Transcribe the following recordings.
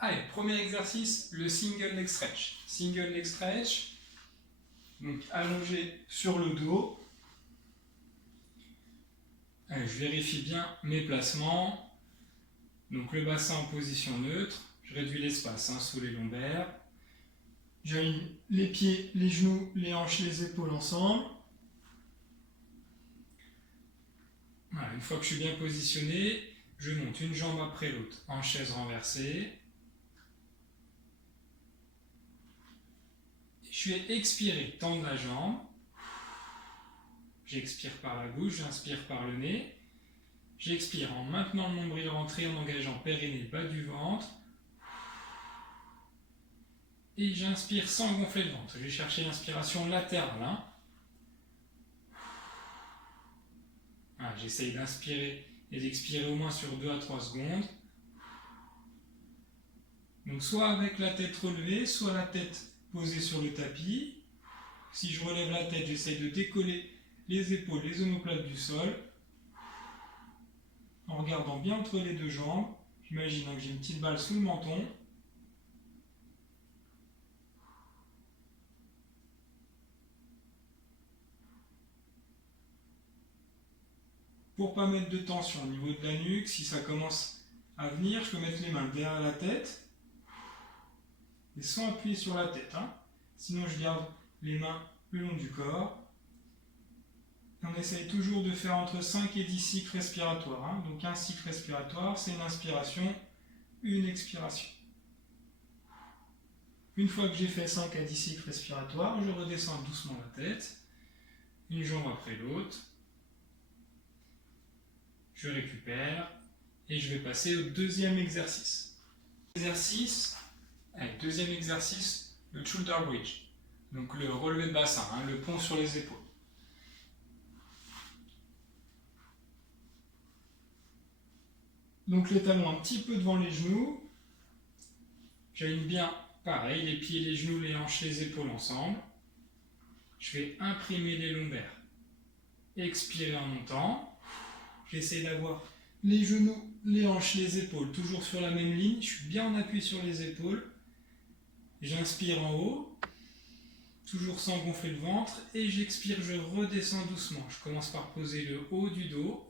Allez, premier exercice, le single leg stretch. Single leg stretch, donc allongé sur le dos. Allez, je vérifie bien mes placements. Donc le bassin en position neutre, je réduis l'espace sous les lombaires. J'aligne les pieds, les genoux, les hanches, les épaules ensemble. Voilà, une fois que je suis bien positionné, je monte une jambe après l'autre en chaise renversée. Je vais expirer, tendre la jambe. J'expire par la bouche, j'inspire par le nez. J'expire en maintenant le nombril rentré, en engageant périnée, bas du ventre. Et j'inspire sans gonfler le ventre. Je vais chercher l'inspiration latérale. Voilà, j'essaye d'inspirer et d'expirer au moins sur 2 à 3 secondes. Donc soit avec la tête relevée, soit la tête posée sur le tapis. Si je relève la tête, j'essaye de décoller les épaules, les omoplates du sol. En regardant bien entre les deux jambes. J'imagine que j'ai une petite balle sous le menton. Pour ne pas mettre de tension au niveau de la nuque, si ça commence à venir, je peux mettre les mains derrière la tête et sans appuyer sur la tête. Sinon, je garde les mains le long du corps. Et on essaye toujours de faire entre 5 et 10 cycles respiratoires. Donc un cycle respiratoire, c'est une inspiration, une expiration. Une fois que j'ai fait 5 à 10 cycles respiratoires, je redescends doucement la tête, une jambe après l'autre. Je récupère et je vais passer au deuxième exercice. Deuxième exercice, le shoulder bridge, donc le relevé de bassin, le pont sur les épaules. Donc les talons un petit peu devant les genoux. J'aligne bien, pareil, les pieds, les genoux, les hanches, les épaules ensemble. Je vais imprimer les lombaires. Expirer en montant. J'essaie d'avoir les genoux, les hanches, les épaules toujours sur la même ligne. Je suis bien en appui sur les épaules. J'inspire en haut, toujours sans gonfler le ventre. Et j'expire, je redescends doucement. Je commence par poser le haut du dos.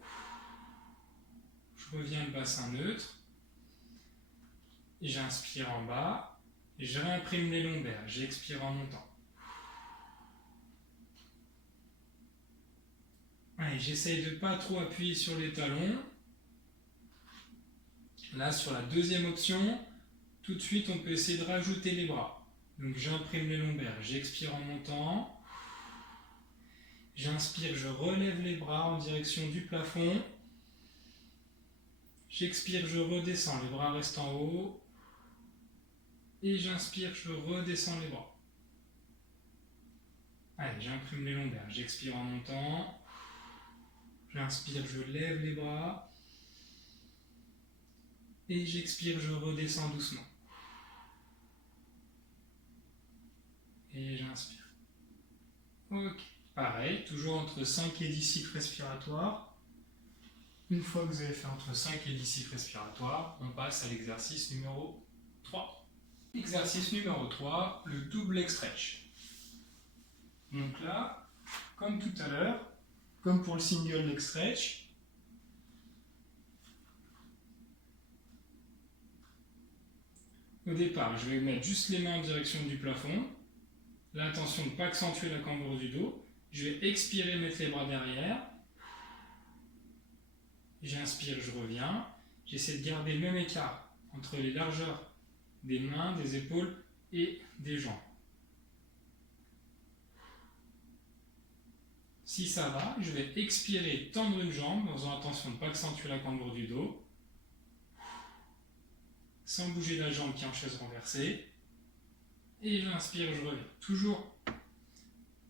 Je reviens le bassin neutre. Et j'inspire en bas. Et je réimprime les lombaires. J'expire en montant. Allez, j'essaye de ne pas trop appuyer sur les talons. Là, sur la deuxième option, tout de suite, on peut essayer de rajouter les bras. Donc, j'imprime les lombaires, j'expire en montant. J'inspire, je relève les bras en direction du plafond. J'expire, je redescends, les bras restent en haut. Et j'inspire, je redescends les bras. Allez, j'imprime les lombaires, j'expire en montant. J'inspire, je lève les bras. Et j'expire, je redescends doucement. Et j'inspire. Ok. Pareil, toujours entre 5 et 10 cycles respiratoires. Une fois que vous avez fait entre 5 et 10 cycles respiratoires, on passe à l'exercice numéro 3. Exercice numéro 3, le double leg stretch. Donc là, comme tout à l'heure, comme pour le single leg stretch, au départ, je vais mettre juste les mains en direction du plafond. L'intention de ne pas accentuer la cambrure du dos. Je vais expirer, mettre les bras derrière. J'inspire, je reviens. J'essaie de garder le même écart entre les largeurs des mains, des épaules et des jambes. Si ça va, je vais expirer, tendre une jambe en faisant attention de ne pas accentuer la cambrure du dos. Sans bouger la jambe qui est en chaise renversée. Et j'inspire, je reviens. Toujours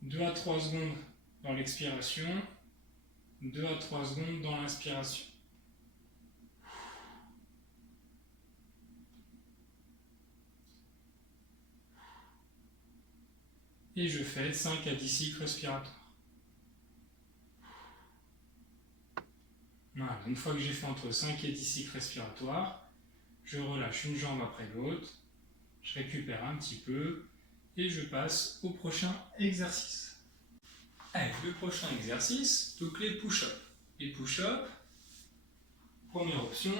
2 à 3 secondes dans l'expiration, 2 à 3 secondes dans l'inspiration. Et je fais 5 à 10 cycles respiratoires. Voilà, une fois que j'ai fait entre 5 et 10 cycles respiratoires, je relâche une jambe après l'autre, je récupère un petit peu et je passe au prochain exercice. Allez, le prochain exercice, donc les push-ups. Les push-ups, première option,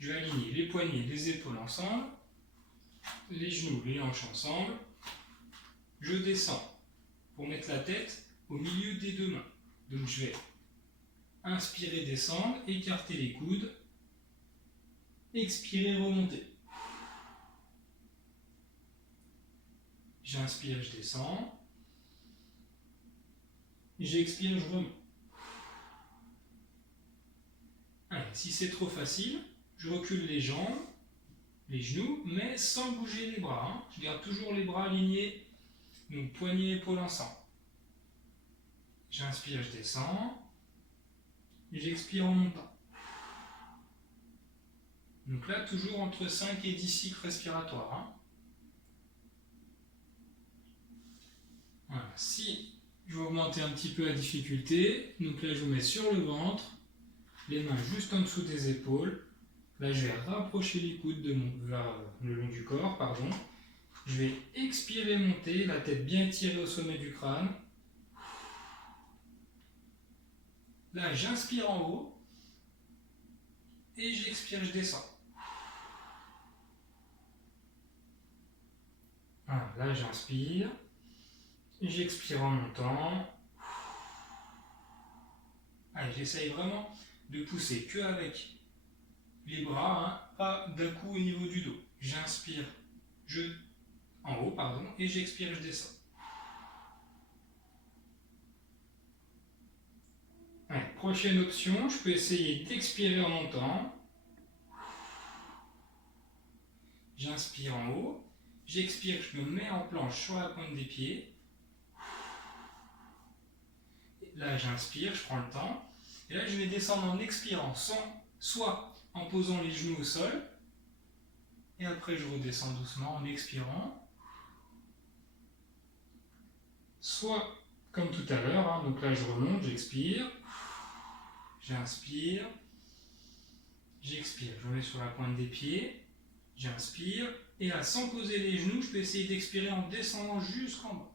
je vais aligner les poignets, les épaules ensemble, les genoux, les hanches ensemble, je descends pour mettre la tête au milieu des deux mains. Donc je vais inspirer, descendre, écarter les coudes, expirer, remonter. J'inspire, je descends. J'expire, je remonte. Allez, si c'est trop facile, je recule les jambes, les genoux, mais sans bouger les bras. Hein. Je garde toujours les bras alignés, donc poignets et épaules ensemble. J'inspire, je descends. J'expire en montant. Donc là, toujours entre 5 et 10 cycles respiratoires. Hein. Voilà. Si je veux augmenter un petit peu la difficulté, donc là je vous mets sur le ventre, les mains juste en dessous des épaules. Là je vais rapprocher les coudes vers le long du corps, pardon. Je vais expirer, monter, la tête bien tirée au sommet du crâne. Là j'inspire en haut et j'expire, je descends. Voilà, là j'inspire, j'expire en montant. Allez, j'essaye vraiment de pousser que avec les bras, hein, pas d'un coup au niveau du dos. J'inspire, en haut, pardon, et j'expire, je descends. Allez, prochaine option, je peux essayer d'expirer en montant. J'inspire en haut, j'expire, je me mets en planche sur la pointe des pieds. Là, j'inspire, je prends le temps. Et là, je vais descendre en expirant, soit en posant les genoux au sol, et après je redescends doucement en expirant, soit comme tout à l'heure, hein, donc là je remonte, j'expire, j'inspire, j'expire, je me mets sur la pointe des pieds, j'inspire, et là sans poser les genoux, je peux essayer d'expirer en descendant jusqu'en bas.